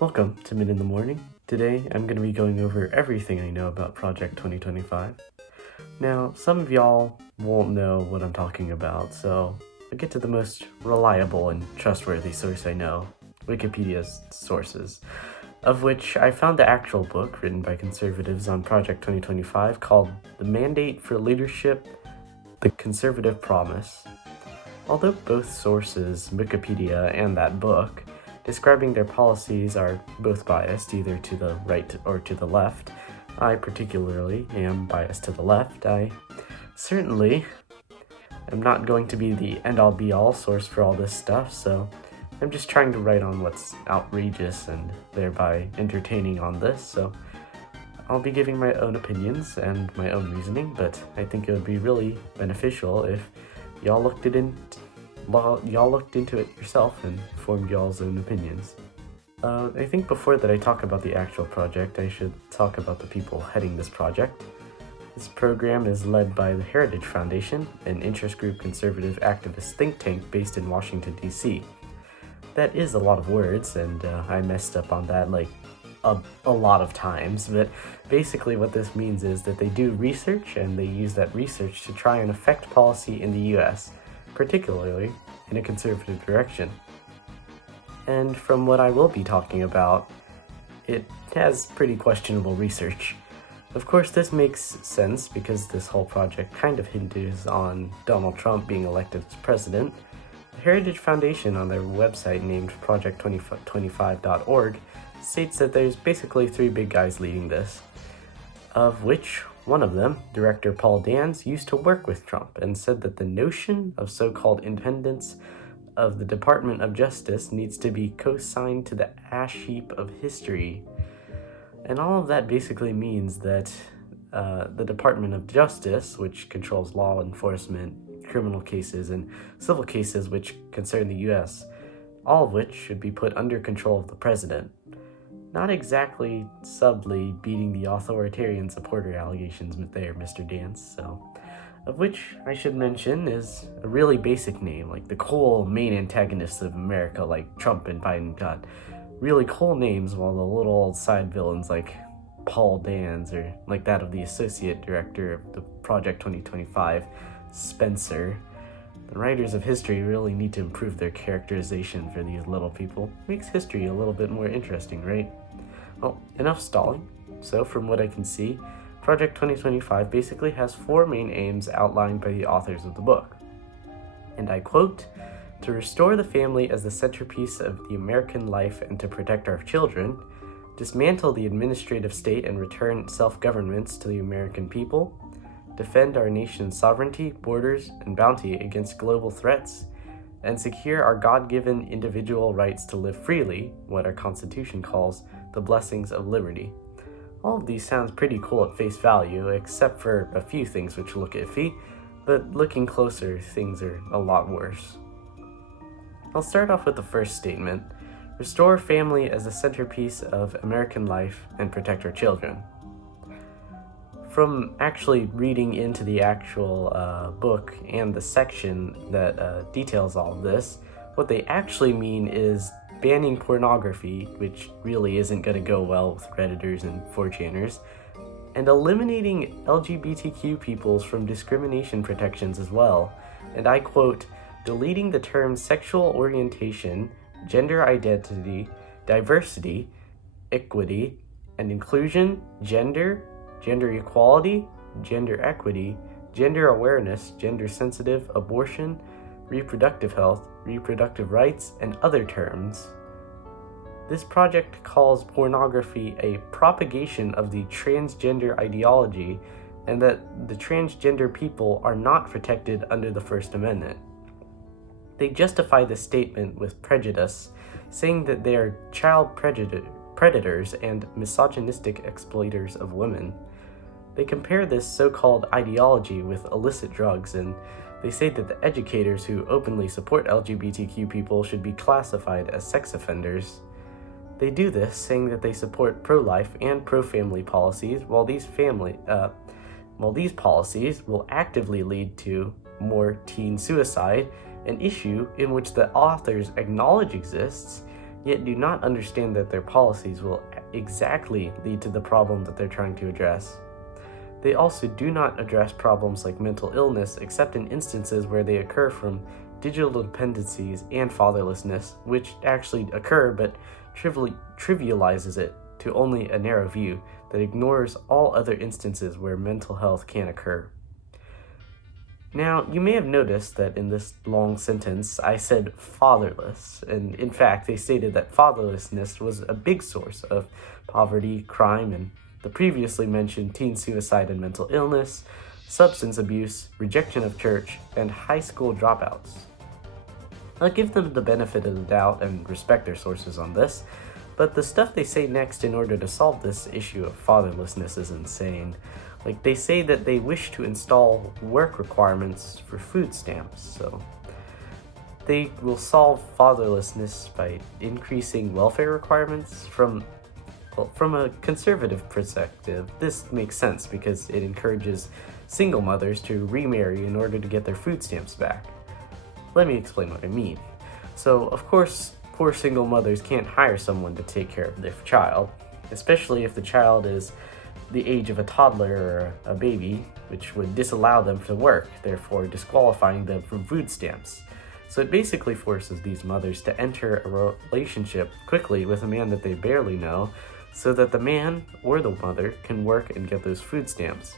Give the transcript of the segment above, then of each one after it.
Welcome to Mid in the Morning. Today I'm going to be going over everything I know about Project 2025. Now, some of y'all won't know what I'm talking about, so I'll get to the most reliable and trustworthy source I know, Wikipedia's sources, of which I found the actual book written by conservatives on Project 2025 called The Mandate for Leadership, The Conservative Promise. Although both sources, Wikipedia and that book, describing their policies are both biased either to the right or to the left, I particularly am biased to the left. I certainly am not going to be the end-all be-all source for all this stuff, so I'm just trying to write on what's outrageous and thereby entertaining on this, so I'll be giving my own opinions and my own reasoning, but I think it would be really beneficial if y'all looked into it yourself and formed y'all's own opinions. I think before that I talk about the actual project, I should talk about the people heading this project. This program is led by the Heritage Foundation, an interest group conservative activist think tank based in Washington, D.C. That is a lot of words, and I messed up on that a lot of times, but basically what this means is that they do research and they use that research to try and affect policy in the U.S., particularly in a conservative direction. And from what I will be talking about, it has pretty questionable research. Of course, this makes sense because this whole project kind of hinges on Donald Trump being elected as president. The Heritage Foundation on their website named project2025.org states that there's basically three big guys leading this, of which one of them, Director Paul Dans, used to work with Trump and said that the notion of so-called independence of the Department of Justice needs to be co-signed to the ash heap of history. And all of that basically means that the Department of Justice, which controls law enforcement, criminal cases, and civil cases which concern the U.S., all of which should be put under control of the president. Not exactly subtly beating the authoritarian supporter allegations there, Mr. Dance, so. Of which I should mention is a really basic name, like the cool main antagonists of America, like Trump and Biden got really cool names, while the little old side villains like Paul Dans, or like that of the associate director of the Project 2025, Spencer. The writers of history really need to improve their characterization for these little people. Makes history a little bit more interesting, right? Well, enough stalling. So from what I can see, Project 2025 basically has four main aims outlined by the authors of the book. And I quote, "To restore the family as the centerpiece of the American life and to protect our children, dismantle the administrative state and return self-governments to the American people, defend our nation's sovereignty, borders, and bounty against global threats, and secure our God-given individual rights to live freely, what our Constitution calls the blessings of liberty." All of these sounds pretty cool at face value, except for a few things which look iffy, but looking closer, things are a lot worse. I'll start off with the first statement: restore family as the centerpiece of American life and protect our children. From actually reading into the actual book and the section that details all of this, what they actually mean is banning pornography, which really isn't going to go well with Redditors and 4chaners, and eliminating LGBTQ peoples from discrimination protections as well. And I quote, "deleting the terms sexual orientation, gender identity, diversity, equity, and inclusion, gender equality, gender equity, gender awareness, gender sensitive, abortion, reproductive health, reproductive rights, and other terms." This project calls pornography a propagation of the transgender ideology, and that the transgender people are not protected under the First Amendment. They justify this statement with prejudice, saying that they are child predators and misogynistic exploiters of women. They compare this so-called ideology with illicit drugs, and they say that the educators who openly support LGBTQ people should be classified as sex offenders. They do this saying that they support pro-life and pro-family policies, while these policies will actively lead to more teen suicide, an issue in which the authors acknowledge exists, yet do not understand that their policies will exactly lead to the problem that they're trying to address. They also do not address problems like mental illness except in instances where they occur from digital dependencies and fatherlessness, which actually occur but trivializes it to only a narrow view that ignores all other instances where mental health can occur. Now, you may have noticed that in this long sentence I said fatherless, and in fact they stated that fatherlessness was a big source of poverty, crime, and the previously mentioned teen suicide and mental illness, substance abuse, rejection of church, and high school dropouts. I'll give them the benefit of the doubt and respect their sources on this, but the stuff they say next in order to solve this issue of fatherlessness is insane. Like, they say that they wish to install work requirements for food stamps, so they will solve fatherlessness by increasing welfare requirements. From a conservative perspective, this makes sense because it encourages single mothers to remarry in order to get their food stamps back. Let me explain what I mean. So, of course, poor single mothers can't hire someone to take care of their child, especially if the child is the age of a toddler or a baby, which would disallow them to work, therefore disqualifying them from food stamps. So it basically forces these mothers to enter a relationship quickly with a man that they barely know, so that the man or the mother can work and get those food stamps.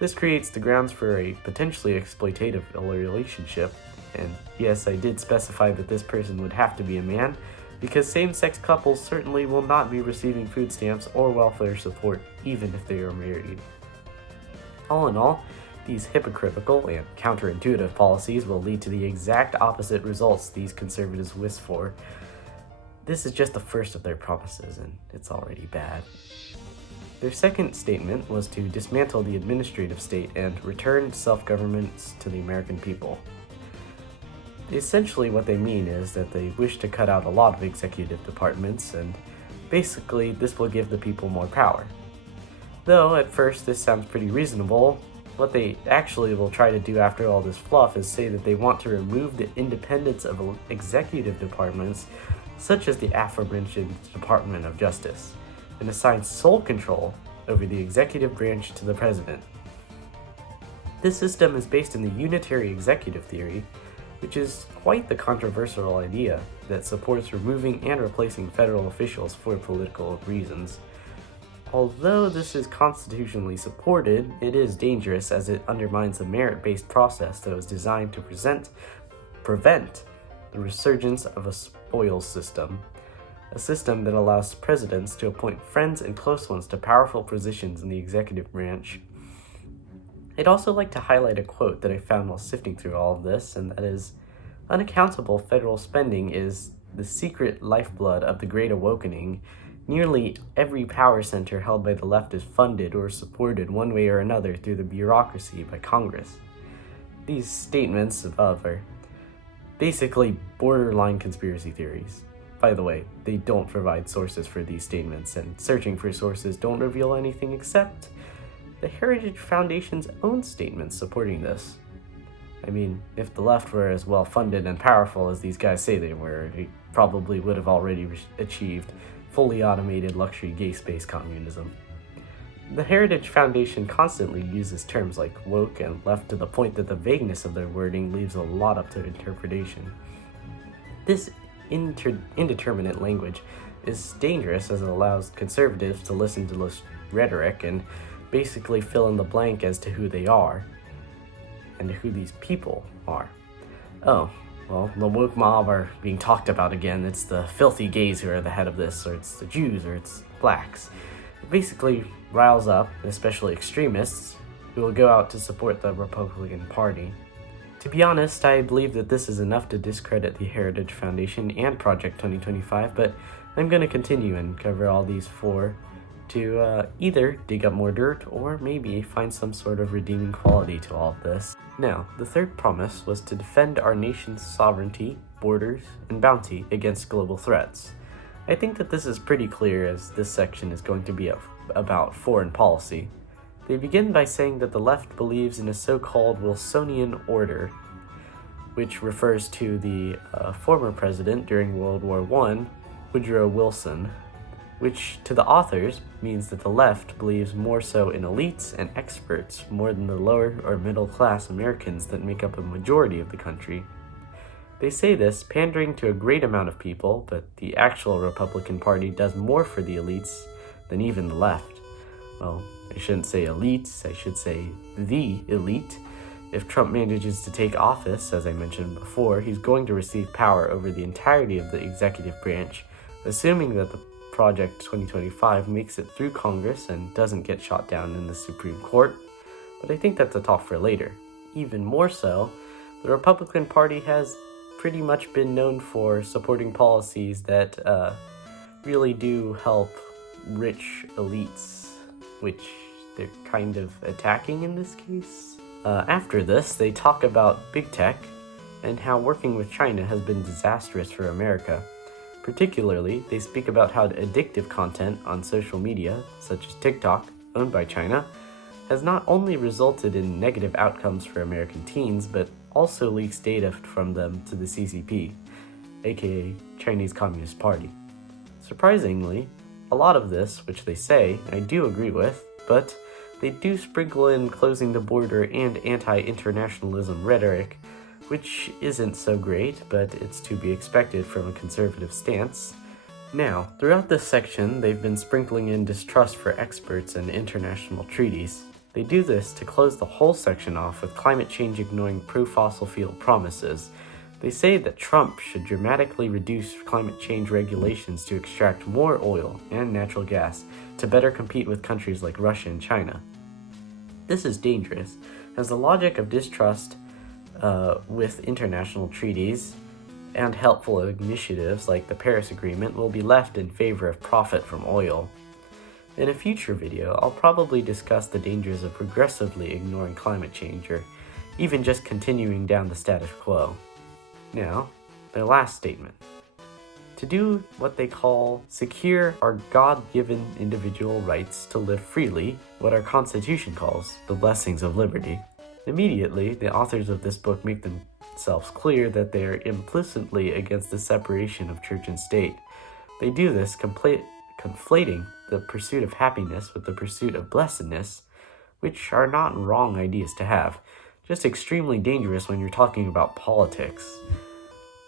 This creates the grounds for a potentially exploitative relationship, and yes, I did specify that this person would have to be a man, because same-sex couples certainly will not be receiving food stamps or welfare support even if they are married. All in all, these hypocritical and counterintuitive policies will lead to the exact opposite results these conservatives wish for. This is just the first of their promises, and it's already bad. Their second statement was to dismantle the administrative state and return self-government to the American people. Essentially what they mean is that they wish to cut out a lot of executive departments, and basically this will give the people more power. Though at first this sounds pretty reasonable, what they actually will try to do after all this fluff is say that they want to remove the independence of executive departments, such as the aforementioned Department of Justice, and assign sole control over the executive branch to the president. This system is based in the unitary executive theory, which is quite the controversial idea that supports removing and replacing federal officials for political reasons. Although this is constitutionally supported, it is dangerous as it undermines the merit-based process that was designed to prevent the resurgence of a spoils system, a system that allows presidents to appoint friends and close ones to powerful positions in the executive branch. I'd also like to highlight a quote that I found while sifting through all of this, and that is, "Unaccountable federal spending is the secret lifeblood of the Great Awakening. Nearly every power center held by the left is funded or supported one way or another through the bureaucracy by Congress." These statements above are basically borderline conspiracy theories. By the way, they don't provide sources for these statements, and searching for sources don't reveal anything except the Heritage Foundation's own statements supporting this. I mean, if the left were as well funded and powerful as these guys say they were, they probably would have already achieved fully automated luxury gay space communism. The Heritage Foundation constantly uses terms like woke and left to the point that the vagueness of their wording leaves a lot up to interpretation. This indeterminate language is dangerous as it allows conservatives to listen to this rhetoric and basically fill in the blank as to who they are and who these people are. Oh, well, the woke mob are being talked about again. It's the filthy gays who are the head of this, or it's the Jews, or it's blacks. It basically riles up, especially extremists, who will go out to support the Republican Party. To be honest, I believe that this is enough to discredit the Heritage Foundation and Project 2025, but I'm going to continue and cover all these four to either dig up more dirt or maybe find some sort of redeeming quality to all of this. Now, the third promise was to defend our nation's sovereignty, borders, and bounty against global threats. I think that this is pretty clear as this section is going to be about foreign policy. They begin by saying that the left believes in a so-called Wilsonian order, which refers to the former president during World War I, Woodrow Wilson, which to the authors means that the left believes more so in elites and experts more than the lower or middle class Americans that make up a majority of the country. They say this pandering to a great amount of people, but the actual Republican Party does more for the elites than even the left. Well, I shouldn't say elites, I should say the elite. If Trump manages to take office, as I mentioned before, he's going to receive power over the entirety of the executive branch, assuming that the Project 2025 makes it through Congress and doesn't get shot down in the Supreme Court. But I think that's a talk for later. Even more so, the Republican Party has pretty much been known for supporting policies that really do help rich elites, which they're kind of attacking in this case. After this, they talk about big tech and how working with China has been disastrous for America. Particularly, they speak about how addictive content on social media, such as TikTok, owned by China, has not only resulted in negative outcomes for American teens, but also leaks data from them to the CCP, aka Chinese Communist Party. Surprisingly, a lot of this, which they say, I do agree with, but they do sprinkle in closing the border and anti-internationalism rhetoric, which isn't so great, but it's to be expected from a conservative stance. Now, throughout this section, they've been sprinkling in distrust for experts and international treaties. They do this to close the whole section off with climate change ignoring pro-fossil fuel promises. They say that Trump should dramatically reduce climate change regulations to extract more oil and natural gas to better compete with countries like Russia and China. This is dangerous, as the logic of distrust with international treaties and helpful initiatives like the Paris Agreement will be left in favor of profit from oil. In a future video, I'll probably discuss the dangers of progressively ignoring climate change or even just continuing down the status quo. Now, their last statement. To do what they call secure our God-given individual rights to live freely, what our Constitution calls the blessings of liberty. Immediately, the authors of this book make themselves clear that they are implicitly against the separation of church and state. They do this conflating the pursuit of happiness with the pursuit of blessedness, which are not wrong ideas to have, just extremely dangerous when you're talking about politics.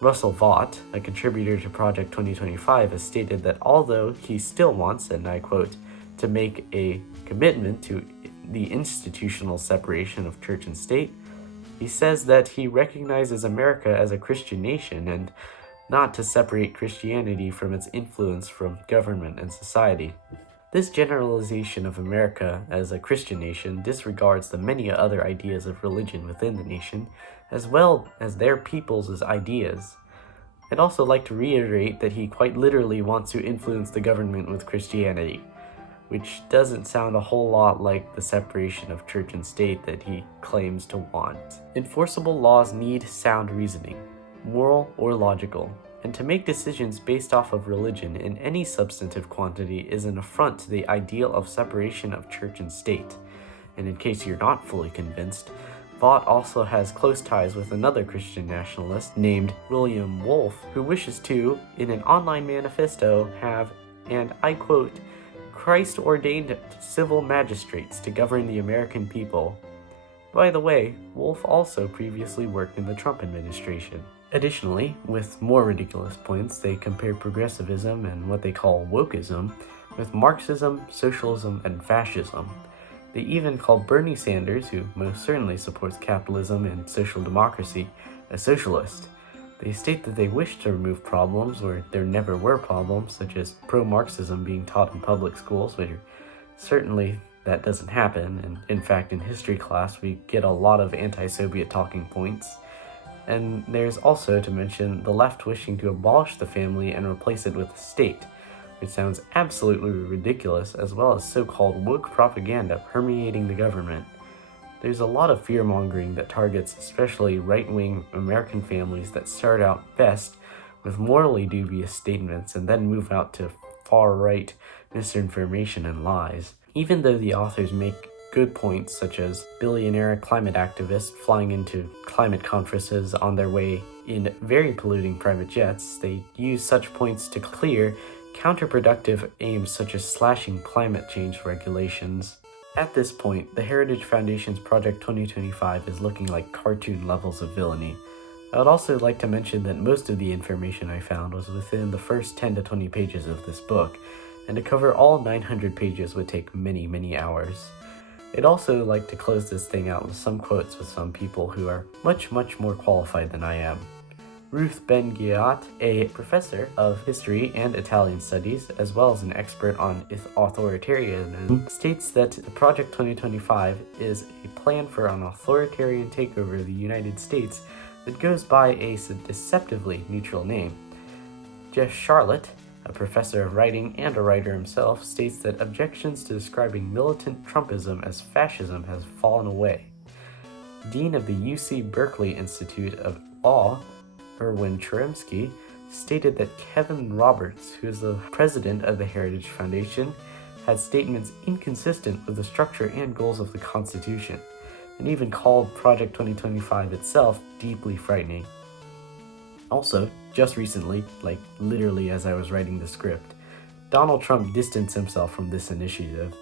Russell Vought, a contributor to Project 2025, has stated that although he still wants, and I quote, to make a commitment to the institutional separation of church and state, he says that he recognizes America as a Christian nation and not to separate Christianity from its influence from government and society. This generalization of America as a Christian nation disregards the many other ideas of religion within the nation, as well as their people's ideas. I'd also like to reiterate that he quite literally wants to influence the government with Christianity, which doesn't sound a whole lot like the separation of church and state that he claims to want. Enforceable laws need sound reasoning, moral or logical, and to make decisions based off of religion in any substantive quantity is an affront to the ideal of separation of church and state. And in case you're not fully convinced, Vought also has close ties with another Christian nationalist named William Wolfe, who wishes to, in an online manifesto, have, and I quote, Christ-ordained civil magistrates to govern the American people. By the way, Wolfe also previously worked in the Trump administration. Additionally, with more ridiculous points, they compare progressivism and what they call wokeism with Marxism, socialism, and fascism. They even call Bernie Sanders, who most certainly supports capitalism and social democracy, a socialist. They state that they wish to remove problems where there never were problems, such as pro-Marxism being taught in public schools, where certainly that doesn't happen, and in fact in history class we get a lot of anti-Soviet talking points. And there's also to mention the left wishing to abolish the family and replace it with the state, which sounds absolutely ridiculous, as well as so-called woke propaganda permeating the government. There's a lot of fear-mongering that targets especially right-wing American families that start out best with morally dubious statements and then move out to far-right misinformation and lies. Even though the authors make good points, such as billionaire climate activists flying into climate conferences on their way in very polluting private jets. They use such points to clear counterproductive aims such as slashing climate change regulations. At this point, the Heritage Foundation's Project 2025 is looking like cartoon levels of villainy. I would also like to mention that most of the information I found was within the first 10 to 20 pages of this book, and to cover all 900 pages would take many, many hours. I'd also like to close this thing out with some quotes with some people who are much, much more qualified than I am. Ruth Ben-Ghiat, a professor of history and Italian studies, as well as an expert on authoritarianism, states that the Project 2025 is a plan for an authoritarian takeover of the United States that goes by a deceptively neutral name. Jeff Charlotte, a professor of writing and a writer himself, states that objections to describing militant Trumpism as fascism has fallen away. Dean of the UC Berkeley Institute of Law, Erwin Chemerinsky, stated that Kevin Roberts, who is the president of the Heritage Foundation, had statements inconsistent with the structure and goals of the Constitution, and even called Project 2025 itself deeply frightening. Also, just recently, like literally as I was writing the script, Donald Trump distanced himself from this initiative.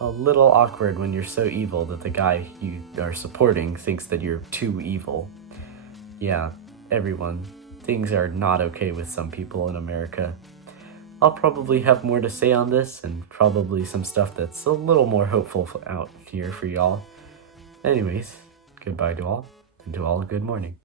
A little awkward when you're so evil that the guy you are supporting thinks that you're too evil. Yeah, everyone, things are not okay with some people in America. I'll probably have more to say on this, and probably some stuff that's a little more hopeful out here for y'all. Anyways, goodbye to all, and to all a good morning.